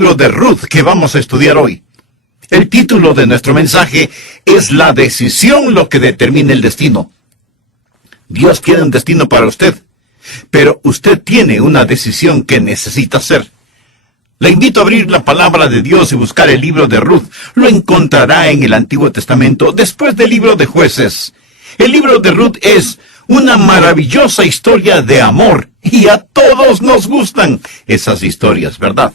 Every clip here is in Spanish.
libro de Ruth que vamos a estudiar hoy. El título de nuestro mensaje es La decisión lo que determina el destino. Dios tiene un destino para usted, pero usted tiene una decisión que necesita hacer. Le invito a abrir la palabra de Dios y buscar el libro de Ruth. Lo encontrará en el Antiguo Testamento, después del libro de Jueces. El libro de Ruth es una maravillosa historia de amor, y a todos nos gustan esas historias, ¿verdad?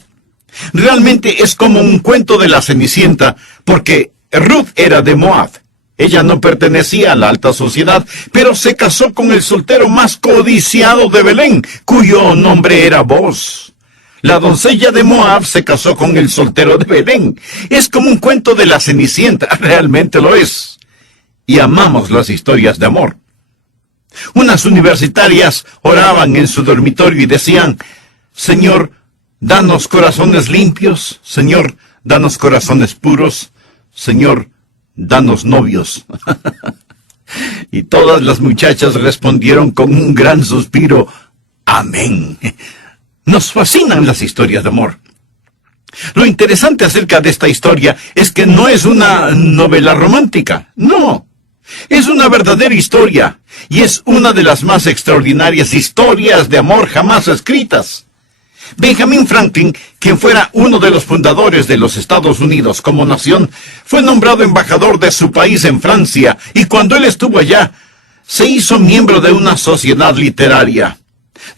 Realmente es como un cuento de la Cenicienta, porque Ruth era de Moab. Ella no pertenecía a la alta sociedad, pero se casó con el soltero más codiciado de Belén, cuyo nombre era Boaz. La doncella de Moab se casó con el soltero de Belén. Es como un cuento de la Cenicienta, realmente lo es. Y amamos las historias de amor. Unas universitarias oraban en su dormitorio y decían: Señor, danos corazones limpios. Señor, danos corazones puros. Señor, danos novios. Y todas las muchachas respondieron con un gran suspiro: Amén. Nos fascinan las historias de amor. Lo interesante acerca de esta historia es que no es una novela romántica. No. Es una verdadera historia, y es una de las más extraordinarias historias de amor jamás escritas. Benjamin Franklin, quien fuera uno de los fundadores de los Estados Unidos como nación, fue nombrado embajador de su país en Francia, y cuando él estuvo allá, se hizo miembro de una sociedad literaria.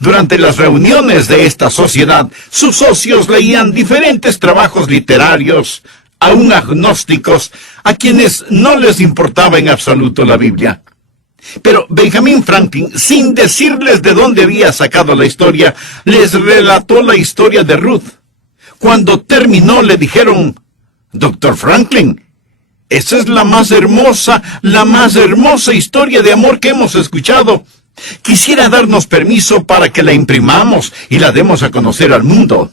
Durante las reuniones de esta sociedad, sus socios leían diferentes trabajos literarios, aún agnósticos, a quienes no les importaba en absoluto la Biblia. Pero Benjamin Franklin, sin decirles de dónde había sacado la historia, les relató la historia de Ruth. Cuando terminó, le dijeron: Dr. Franklin, esa es la más hermosa historia de amor que hemos escuchado. Quisiera darnos permiso para que la imprimamos y la demos a conocer al mundo.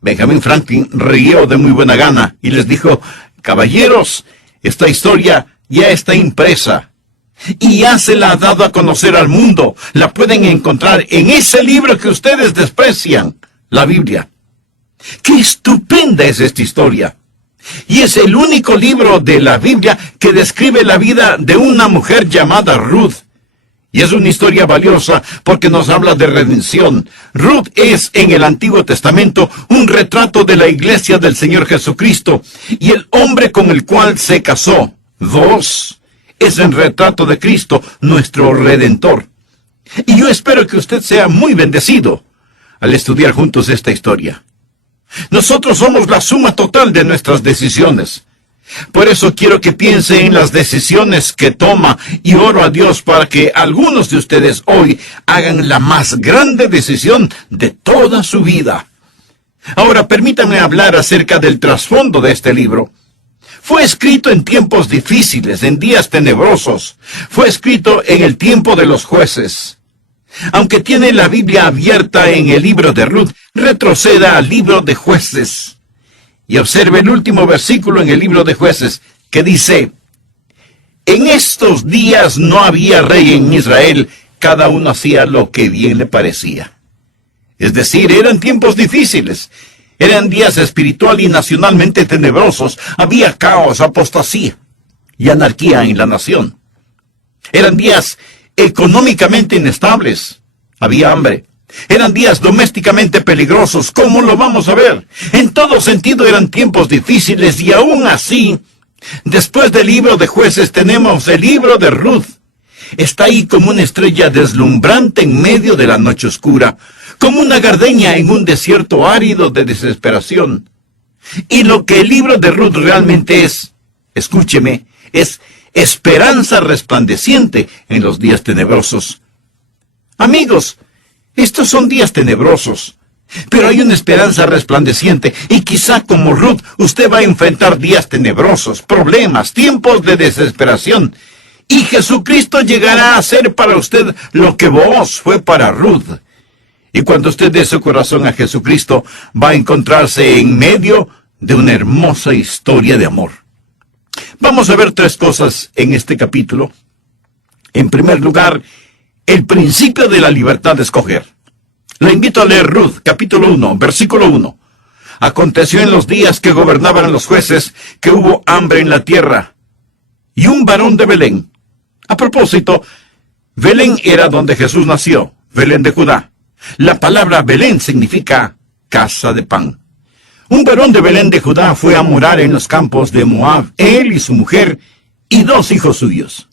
Benjamin Franklin rió de muy buena gana y les dijo: Caballeros, esta historia ya está impresa y ya se la ha dado a conocer al mundo. La pueden encontrar en ese libro que ustedes desprecian, la Biblia. ¡Qué estupenda es esta historia! Y es el único libro de la Biblia que describe la vida de una mujer llamada Ruth. Y es una historia valiosa porque nos habla de redención. Ruth es, en el Antiguo Testamento, un retrato de la iglesia del Señor Jesucristo. Y el hombre con el cual se casó, Boaz, es el retrato de Cristo, nuestro Redentor. Y yo espero que usted sea muy bendecido al estudiar juntos esta historia. Nosotros somos la suma total de nuestras decisiones. Por eso quiero que piense en las decisiones que toma, y oro a Dios para que algunos de ustedes hoy hagan la más grande decisión de toda su vida. Ahora permítanme hablar acerca del trasfondo de este libro. Fue escrito en tiempos difíciles, en días tenebrosos. Fue escrito en el tiempo de los jueces. Aunque tiene la Biblia abierta en el libro de Ruth, retroceda al libro de Jueces. Y observe el último versículo en el libro de Jueces, que dice: En estos días no había rey en Israel, cada uno hacía lo que bien le parecía. Es decir, eran tiempos difíciles, eran días espiritual y nacionalmente tenebrosos, había caos, apostasía y anarquía en la nación. Eran días económicamente inestables, había hambre. Eran días domésticamente peligrosos, ¿cómo lo vamos a ver? En todo sentido eran tiempos difíciles, y aún así, después del libro de Jueces tenemos el libro de Ruth. Está ahí como una estrella deslumbrante en medio de la noche oscura, como una gardenia en un desierto árido de desesperación. Y lo que el libro de Ruth realmente es, escúcheme, es esperanza resplandeciente en los días tenebrosos. Amigos, estos son días tenebrosos, pero hay una esperanza resplandeciente, y quizá como Ruth usted va a enfrentar días tenebrosos, problemas, tiempos de desesperación, y Jesucristo llegará a ser para usted lo que Boaz fue para Ruth. Y cuando usted dé su corazón a Jesucristo, va a encontrarse en medio de una hermosa historia de amor. Vamos a ver tres cosas en este capítulo. En primer lugar, el principio de la libertad de escoger. Le invito a leer Ruth, capítulo 1, versículo 1. Aconteció en los días que gobernaban los jueces que hubo hambre en la tierra, y un varón de Belén. A propósito, Belén era donde Jesús nació, Belén de Judá. La palabra Belén significa casa de pan. Un varón de Belén de Judá fue a morar en los campos de Moab, él y su mujer, y 2 hijos suyos.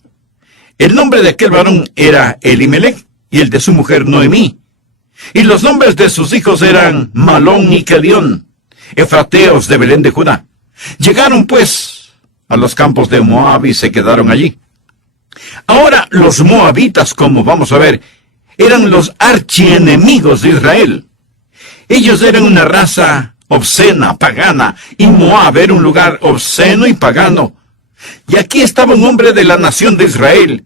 El nombre de aquel varón era Elimelech, y el de su mujer Noemí. Y los nombres de sus hijos eran Malón y Kelión, efrateos de Belén de Judá. Llegaron, pues, a los campos de Moab y se quedaron allí. Ahora, los moabitas, como vamos a ver, eran los archienemigos de Israel. Ellos eran una raza obscena, pagana, y Moab era un lugar obsceno y pagano. Y aquí estaba un hombre de la nación de Israel.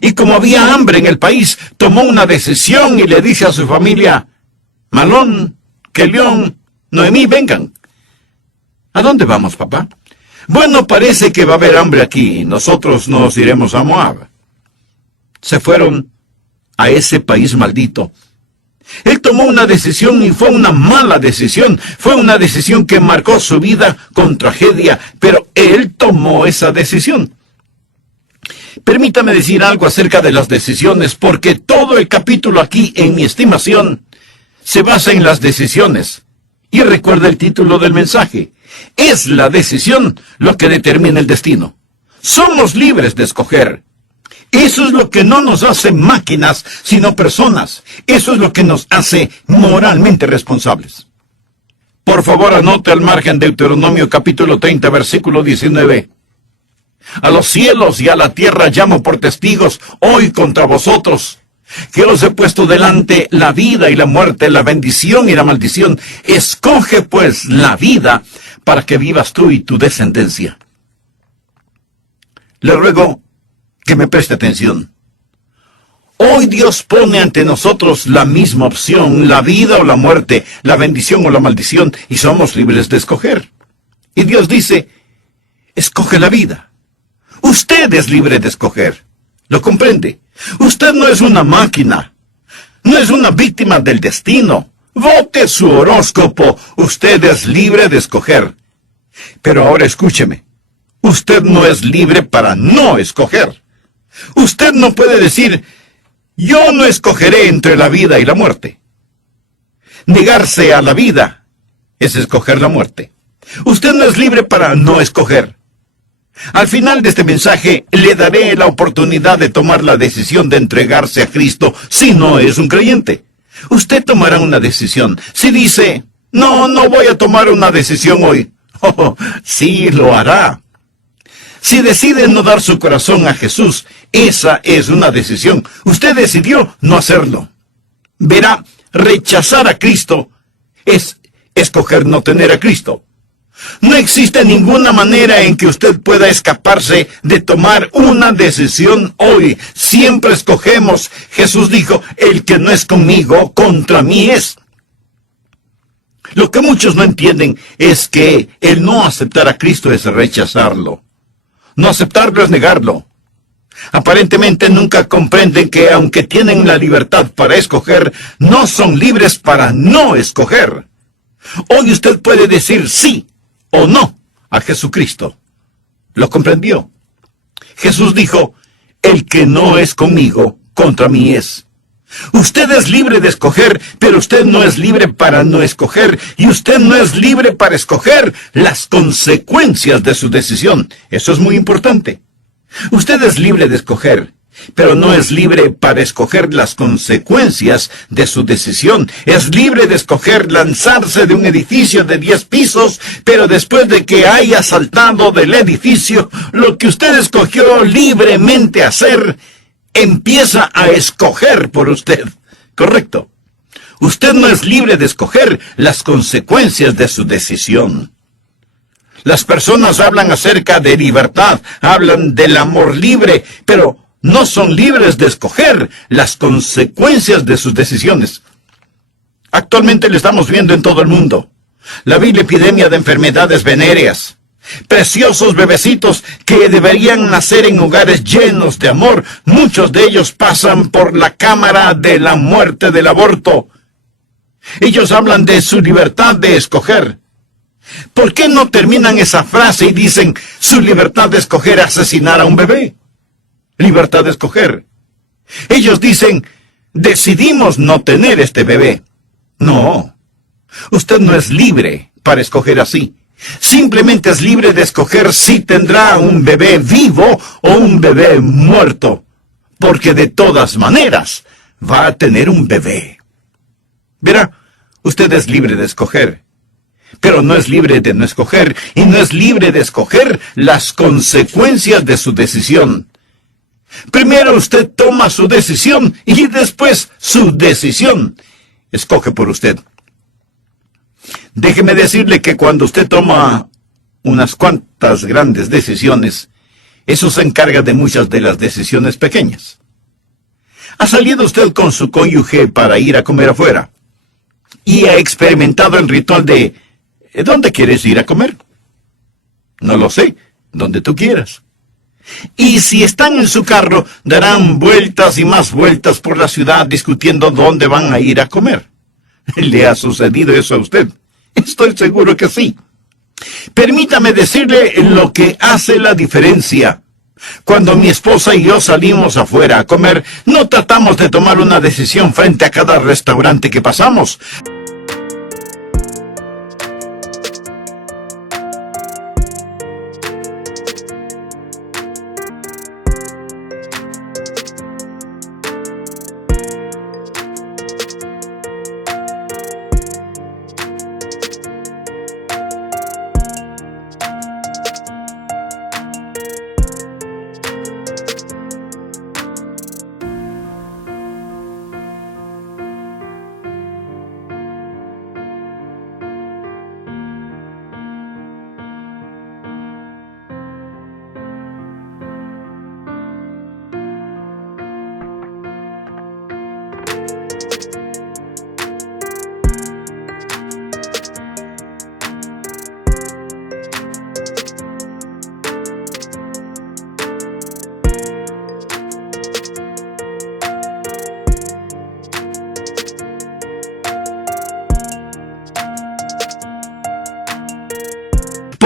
Y como había hambre en el país, tomó una decisión y le dice a su familia: Malón, Kelión, Noemí, vengan. ¿A dónde vamos, papá? Bueno, parece que va a haber hambre aquí. Nosotros nos iremos a Moab. Se fueron a ese país maldito. Él tomó una decisión y fue una mala decisión. Fue una decisión que marcó su vida con tragedia, pero él tomó esa decisión. Permítame decir algo acerca de las decisiones, porque todo el capítulo aquí, en mi estimación, se basa en las decisiones. Y recuerda el título del mensaje: es la decisión lo que determina el destino. Somos libres de escoger. Eso es lo que no nos hace máquinas, sino personas. Eso es lo que nos hace moralmente responsables. Por favor, anote al margen de Deuteronomio capítulo 30, versículo 19. A los cielos y a la tierra llamo por testigos hoy contra vosotros, que os he puesto delante la vida y la muerte, la bendición y la maldición. Escoge pues la vida para que vivas tú y tu descendencia. Le ruego que me preste atención. Hoy Dios pone ante nosotros la misma opción, la vida o la muerte, la bendición o la maldición, y somos libres de escoger. Y Dios dice: escoge la vida. Usted es libre de escoger. ¿Lo comprende? Usted no es una máquina. No es una víctima del destino. Vote su horóscopo. Usted es libre de escoger. Pero ahora escúcheme. Usted no es libre para no escoger. Usted no puede decir: yo no escogeré entre la vida y la muerte. Negarse a la vida es escoger la muerte. Usted no es libre para no escoger. Al final de este mensaje le daré la oportunidad de tomar la decisión de entregarse a Cristo si no es un creyente. Usted tomará una decisión. Si dice: no voy a tomar una decisión hoy. Oh, sí lo hará. Si decide no dar su corazón a Jesús, esa es una decisión. Usted decidió no hacerlo. Verá, rechazar a Cristo es escoger no tener a Cristo. No existe ninguna manera en que usted pueda escaparse de tomar una decisión hoy. Siempre escogemos. Jesús dijo: el que no es conmigo, contra mí es. Lo que muchos no entienden es que el no aceptar a Cristo es rechazarlo. No aceptarlo es negarlo. Aparentemente nunca comprenden que aunque tienen la libertad para escoger, no son libres para no escoger. Hoy usted puede decir sí o no a Jesucristo. ¿Lo comprendió? Jesús dijo: el que no es conmigo, contra mí es. Usted es libre de escoger, pero usted no es libre para no escoger, y usted no es libre para escoger las consecuencias de su decisión. Eso es muy importante. Usted es libre de escoger, pero no es libre para escoger las consecuencias de su decisión. Es libre de escoger lanzarse de un edificio de 10 pisos, pero después de que haya saltado del edificio, lo que usted escogió libremente hacer, empieza a escoger por usted. ¿Correcto? Usted no es libre de escoger las consecuencias de su decisión. Las personas hablan acerca de libertad, hablan del amor libre, pero no son libres de escoger las consecuencias de sus decisiones. Actualmente lo estamos viendo en todo el mundo. La vil epidemia de enfermedades venéreas. Preciosos bebecitos que deberían nacer en hogares llenos de amor. Muchos de ellos pasan por la cámara de la muerte del aborto. Ellos hablan de su libertad de escoger. ¿Por qué no terminan esa frase y dicen su libertad de escoger asesinar a un bebé? Libertad de escoger. Ellos dicen, decidimos no tener este bebé. No, usted no es libre para escoger así. Simplemente es libre de escoger si tendrá un bebé vivo o un bebé muerto, porque de todas maneras va a tener un bebé. Verá, usted es libre de escoger, pero no es libre de no escoger, y no es libre de escoger las consecuencias de su decisión. Primero usted toma su decisión y después su decisión escoge por usted. Déjeme decirle que cuando usted toma unas cuantas grandes decisiones, eso se encarga de muchas de las decisiones pequeñas. ¿Ha salido usted con su cónyuge para ir a comer afuera? ¿Y ha experimentado el ritual de ¿dónde quieres ir a comer? No lo sé, donde tú quieras. Y si están en su carro, darán vueltas y más vueltas por la ciudad discutiendo dónde van a ir a comer. ¿Le ha sucedido eso a usted? Estoy seguro que sí. Permítame decirle lo que hace la diferencia. Cuando mi esposa y yo salimos afuera a comer, no tratamos de tomar una decisión frente a cada restaurante que pasamos.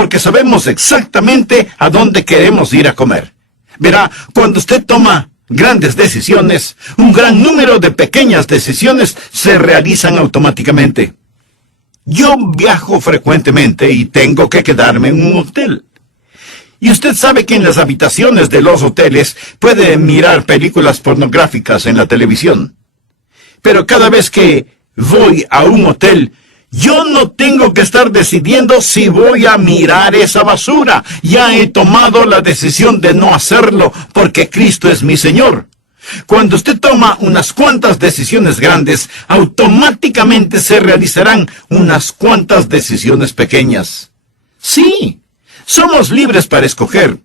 Porque sabemos exactamente a dónde queremos ir a comer. Verá, cuando usted toma grandes decisiones, un gran número de pequeñas decisiones se realizan automáticamente. Yo viajo frecuentemente y tengo que quedarme en un hotel. Y usted sabe que en las habitaciones de los hoteles puede mirar películas pornográficas en la televisión. Pero cada vez que voy a un hotel, yo no tengo que estar decidiendo si voy a mirar esa basura. Ya he tomado la decisión de no hacerlo porque Cristo es mi Señor. Cuando usted toma unas cuantas decisiones grandes, automáticamente se realizarán unas cuantas decisiones pequeñas. Sí, somos libres para escoger.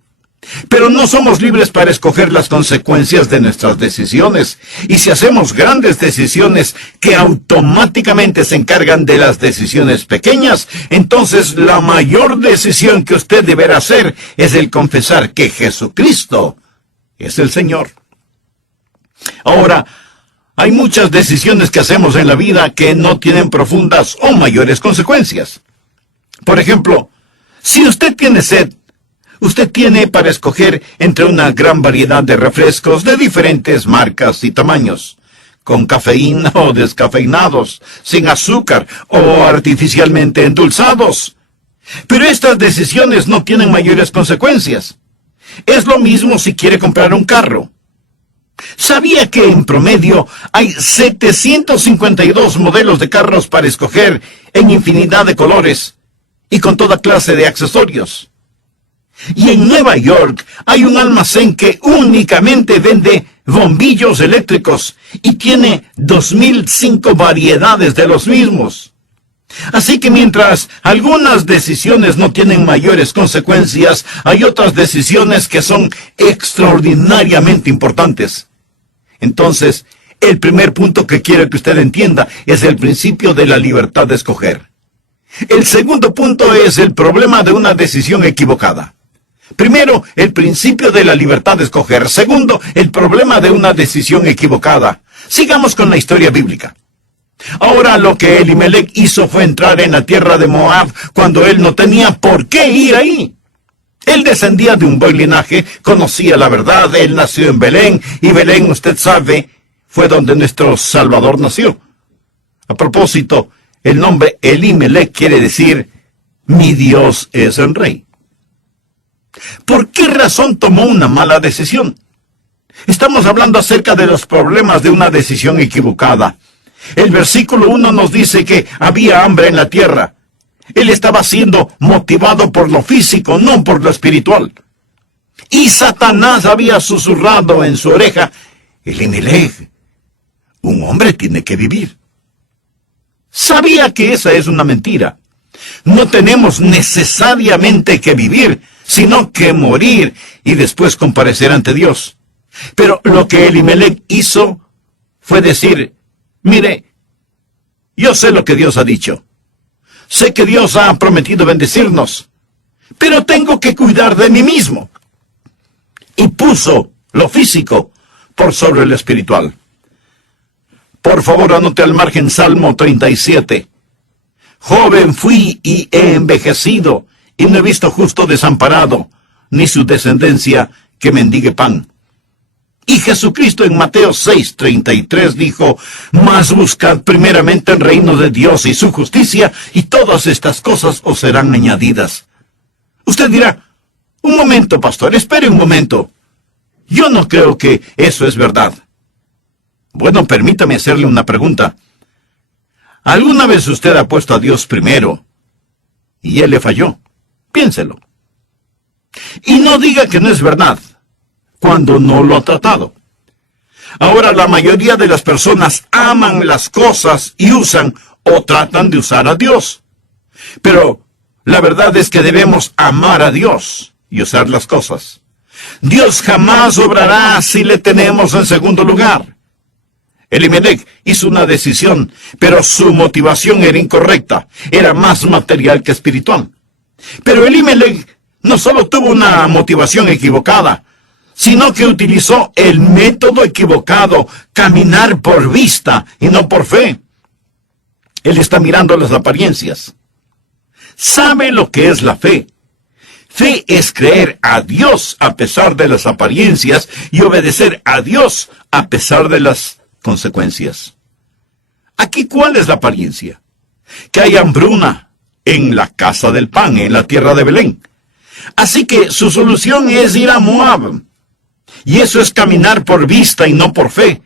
Pero no somos libres para escoger las consecuencias de nuestras decisiones. Y si hacemos grandes decisiones que automáticamente se encargan de las decisiones pequeñas, entonces la mayor decisión que usted deberá hacer es el confesar que Jesucristo es el Señor. Ahora, hay muchas decisiones que hacemos en la vida que no tienen profundas o mayores consecuencias. Por ejemplo, si usted tiene sed, usted tiene para escoger entre una gran variedad de refrescos de diferentes marcas y tamaños, con cafeína o descafeinados, sin azúcar o artificialmente endulzados. Pero estas decisiones no tienen mayores consecuencias. Es lo mismo si quiere comprar un carro. ¿Sabía que en promedio hay 752 modelos de carros para escoger en infinidad de colores y con toda clase de accesorios? Y en Nueva York hay un almacén que únicamente vende bombillos eléctricos y tiene 2005 variedades de los mismos. Así que mientras algunas decisiones no tienen mayores consecuencias, hay otras decisiones que son extraordinariamente importantes. Entonces, el primer punto que quiero que usted entienda es el principio de la libertad de escoger. El segundo punto es el problema de una decisión equivocada. Primero, el principio de la libertad de escoger. Segundo, el problema de una decisión equivocada. Sigamos con la historia bíblica. Ahora lo que Elimelech hizo fue entrar en la tierra de Moab cuando él no tenía por qué ir ahí. Él descendía de un buen linaje, conocía la verdad, él nació en Belén, y Belén, usted sabe, fue donde nuestro Salvador nació. A propósito, el nombre Elimelech quiere decir, mi Dios es el rey. ¿Por qué razón tomó una mala decisión? Estamos hablando acerca de los problemas de una decisión equivocada. El versículo 1 nos dice que había hambre en la tierra. Él estaba siendo motivado por lo físico, no por lo espiritual. Y Satanás había susurrado en su oreja, Elimelech, un hombre tiene que vivir. Sabía que esa es una mentira. No tenemos necesariamente que vivir, sino que morir y después comparecer ante Dios. Pero lo que Elimelech hizo fue decir, mire, yo sé lo que Dios ha dicho. Sé que Dios ha prometido bendecirnos, pero tengo que cuidar de mí mismo. Y puso lo físico por sobre lo espiritual. Por favor, anote al margen Salmo 37. Joven fui y he envejecido, y no he visto justo desamparado, ni su descendencia que mendigue pan. Y Jesucristo en Mateo 6:33 dijo, mas buscad primeramente el reino de Dios y su justicia, y todas estas cosas os serán añadidas. Usted dirá, un momento, pastor, espere un momento. Yo no creo que eso es verdad. Bueno, permítame hacerle una pregunta. ¿Alguna vez usted ha puesto a Dios primero y Él le falló? Piénselo. Y no diga que no es verdad cuando no lo ha tratado. Ahora la mayoría de las personas aman las cosas y usan o tratan de usar a Dios. Pero la verdad es que debemos amar a Dios y usar las cosas. Dios jamás obrará si le tenemos en segundo lugar. Elimelech hizo una decisión, pero su motivación era incorrecta. Era más material que espiritual. Pero Elimelech no solo tuvo una motivación equivocada, sino que utilizó el método equivocado, caminar por vista y no por fe. Él está mirando las apariencias. ¿Sabe lo que es la fe? Fe es creer a Dios a pesar de las apariencias y obedecer a Dios a pesar de las consecuencias. Aquí, ¿cuál es la apariencia? Que hay hambruna en la casa del pan, en la tierra de Belén. Así que su solución es ir a Moab. Y eso es caminar por vista y no por fe.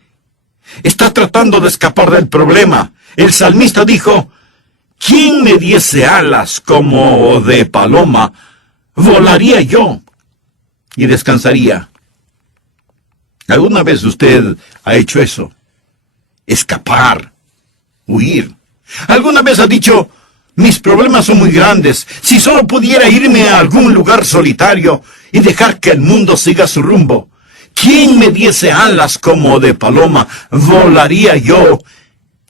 Está tratando de escapar del problema. El salmista dijo, ¿quién me diese alas como de paloma? Volaría yo y descansaría. ¿Alguna vez usted ha hecho eso? Escapar, huir. ¿Alguna vez ha dicho, mis problemas son muy grandes, si solo pudiera irme a algún lugar solitario y dejar que el mundo siga su rumbo? ¿Quién me diese alas como de paloma? Volaría yo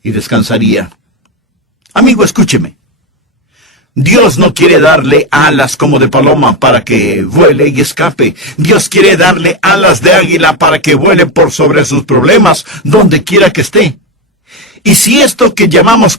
y descansaría. Amigo, escúcheme. Dios no quiere darle alas como de paloma para que vuele y escape. Dios quiere darle alas de águila para que vuele por sobre sus problemas, donde quiera que esté. Y si esto que llamamos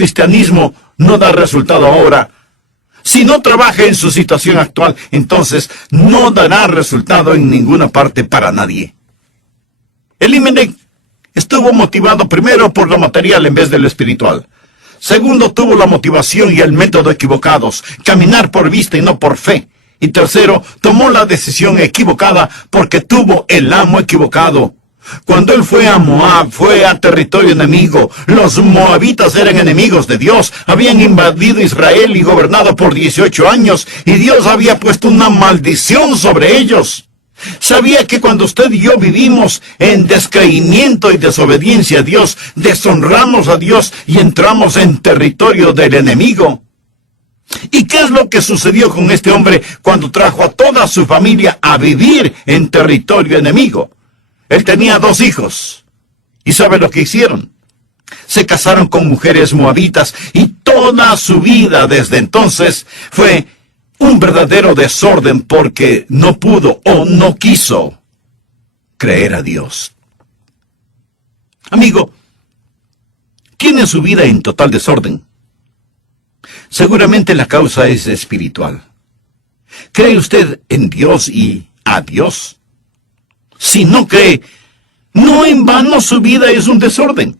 cristianismo no da resultado ahora, Si no trabaja en su situación actual, entonces no dará resultado en ninguna parte para nadie. Elimelec estuvo motivado primero por lo material en vez de lo espiritual. Segundo, tuvo la motivación y el método equivocados, caminar por vista y no por fe. Y tercero, tomó la decisión equivocada porque tuvo el amo equivocado. Cuando él fue a Moab, fue a territorio enemigo. Los moabitas eran enemigos de Dios, habían invadido Israel y gobernado por 18 años, y Dios había puesto una maldición sobre ellos. ¿Sabía que cuando usted y yo vivimos en descreimiento y desobediencia a Dios, deshonramos a Dios y entramos en territorio del enemigo? ¿Y qué es lo que sucedió con este hombre cuando trajo a toda su familia a vivir en territorio enemigo? Él tenía 2 hijos. ¿Y sabe lo que hicieron? Se casaron con mujeres moabitas y toda su vida desde entonces fue un verdadero desorden porque no pudo o no quiso creer a Dios. Amigo, ¿tiene su vida en total desorden? Seguramente la causa es espiritual. ¿Cree usted en Dios y a Dios? Si no cree, no en vano su vida es un desorden.